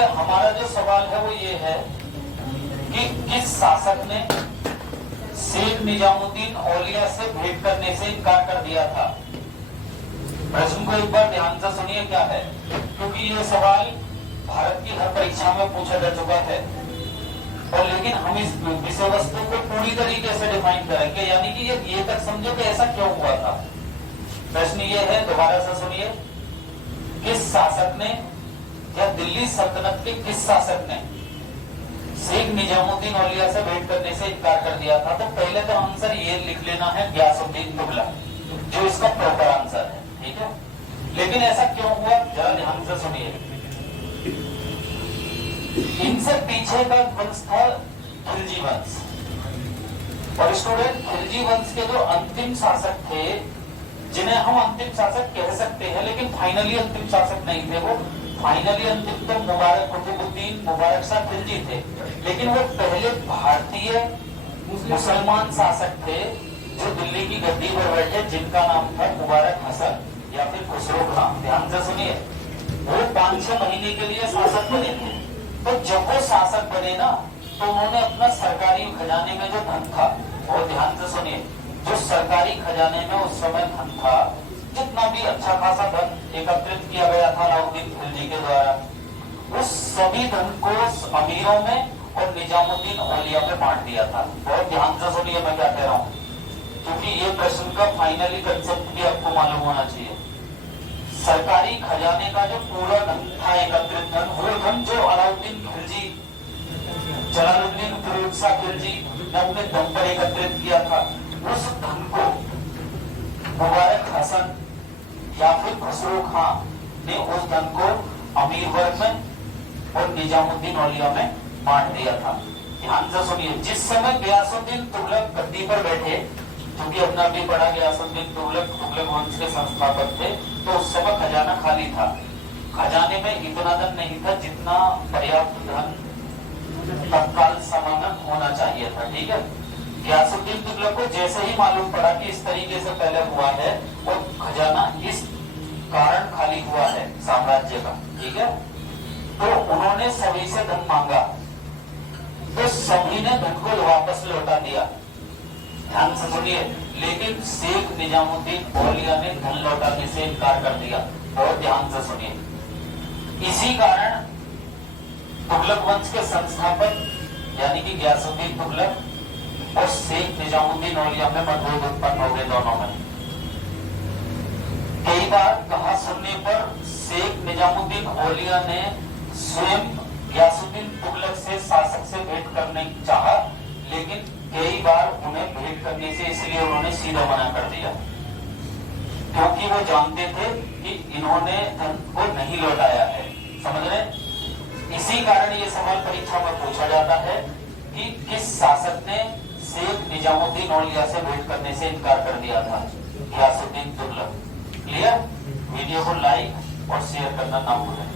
देखिए हमारा जो सवाल है वो ये है कि किस शासक ने शेख निजामुद्दीन औलिया से भेंट करने से इनकार कर दिया था। प्रश्न को एक बार ध्यान से सुनिए क्या है, क्योंकि ये सवाल भारत की हर परीक्षा में पूछा जा चुका है और लेकिन हम इस विषय वस्तु को पूरी तरीके से डिफाइन करेंगे, यानी कि ये तक समझो कि ऐसा क्यों हुआ था। प्रश्न ये है, दोबारा से सुनिए, किस शासक ने या दिल्ली सल्तनत के किस शासक ने शेख निजामुद्दीन औलिया से भेंट करने से इनकार कर दिया था। तो पहले तो आंसर ये लिख लेना है गयासुद्दीन तुगलक, जो इसका प्रॉपर आंसर है, ठीक है। लेकिन ऐसा क्यों हुआ जरा ध्यान से सुनिए। इनसे पीछे का वंश था खिलजी वंश, और स्टूडेंट खिलजी वंश के जो अंतिम शासक थे, जिन्हें हम अंतिम शासक कह सकते हैं लेकिन फाइनली अंतिम शासक नहीं थे, वो फाइनली अंतिम तो मुबारक कुतुबुद्दीन मुबारक शाह खिलजी थे, लेकिन वो पहले भारतीय मुसलमान शासक थे जो दिल्ली की गद्दी पर बैठे, जिनका नाम था मुबारक हसन या फिर खुसरो खान। ध्यान से सुनिए, वो 5-6 महीने के लिए शासक बने थे। तो जब वो शासक बने ना, तो उन्होंने अपना सरकारी खजाने में जो धन था, और ध्यान से सुनिए, जो सरकारी खजाने में उस समय धन था, जितना भी अच्छा खासा धन एकत्रित किया गया था अलाउद्दीन खिलजी के द्वारा, उस सभी धन को अमीरों में और निजामुद्दीन औलिया में बांट दिया था। बहुत ध्यान से सुनिए मैं क्या कह रहा हूँ, क्योंकि ये प्रश्न का फाइनली कंसेप्ट भी आपको मालूम होना चाहिए। सरकारी खजाने का जो पूरा धन था, एकत्रित धन, वो धन जो अलाउद्दीन खिलजी, जलालुद्दीन फिरोज शाह खिलजी ने अपने दम पर एकत्रित किया था, उस धन को मुबारक हसन या फिर खुसरो खान ने उस धन को अमीर वर्ग में और निजामुद्दीन औलिया में बांट दिया था। ध्यान से सुनिए, जिस समय गयासुद्दीन तुगलक गद्दी पर बैठे, क्योंकि अपना भी पढ़ा, गयासुद्दीन तुगलक वंश के संस्थापक थे, तो उस समय खजाना खाली था। खजाने में इतना धन नहीं था जितना पर्याप्त धन तत्काल समय में होना चाहिए था, ठीक है। गयासुद्दीन तुगलक को जैसे ही मालूम पड़ा कि इस तरीके से पहले हुआ है और खजाना इस कारण खाली हुआ है साम्राज्य का, ठीक है, तो उन्होंने सभी से धन मांगा, तो सभी ने धन को वापस लौटा दिया। ध्यान से सुनिए, लेकिन शेख निजामुद्दीन औलिया ने धन लौटाने से इनकार कर दिया। बहुत ध्यान से सुनिए, इसी कारण तुगलक वंश के संस्थापक यानी कि गयासुद्दीन तुगलक और शेख निजामुद्दीन औलिया में मतभेद उत्पन्न हो गए दोनों में। कई बार कहा सुनने पर शेख निजामुद्दीन औलिया ने स्वयं गयासुद्दीन तुगलक से शासक से भेंट करने चाहा, लेकिन कई बार उन्हें भेंट करने से इसलिए उन्होंने सीधा मना कर दिया, क्योंकि वो जानते थे कि इन्होंने धन को नहीं लौटाया है। समझ रहे? इसी कारण ये सवाल परीक्षा में पूछा जाता है कि किस शासक ने शेख निजामुद्दीन औलिया से भेंट करने से इनकार कर दिया था। गयासुद्दीन तुगलक। क्लियर? वीडियो को लाइक और शेयर करना ना भूलें।